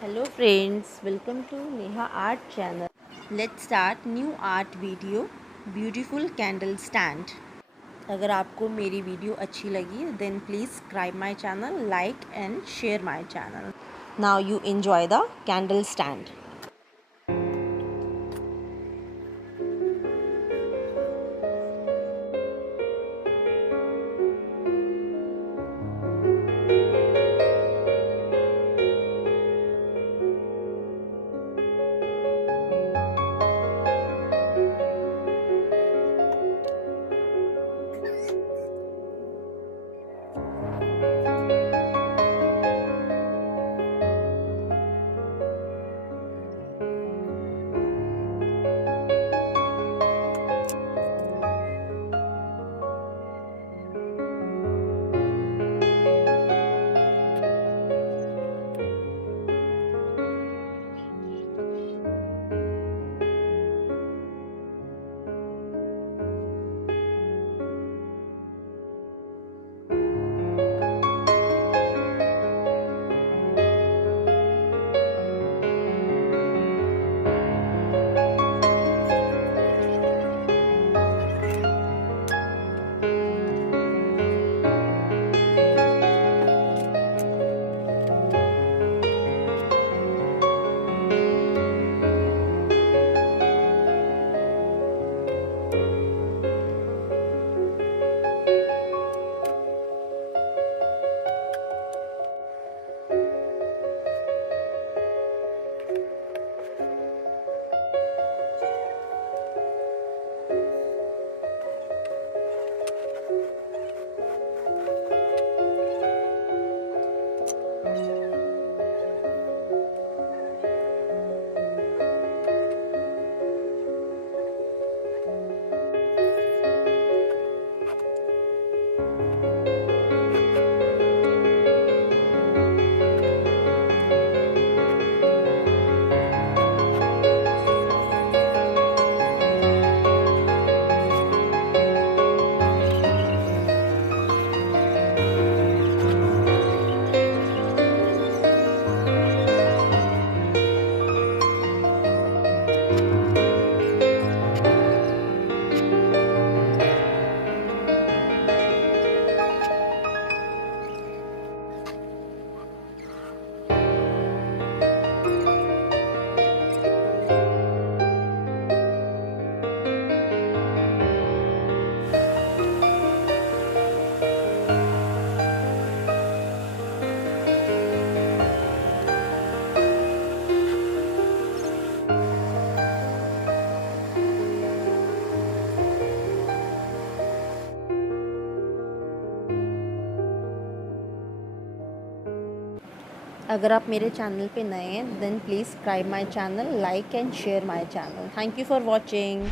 Hello friends, welcome to Neha Art channel. Let's start new art video, beautiful candle stand. अगर आपको मेरी video अच्छी लगी then please subscribe my channel, like and share my channel. Now you enjoy the candle stand. अगर आप मेरे channel पे नए हैं then please subscribe my channel, like and share my channel. Thank you for watching.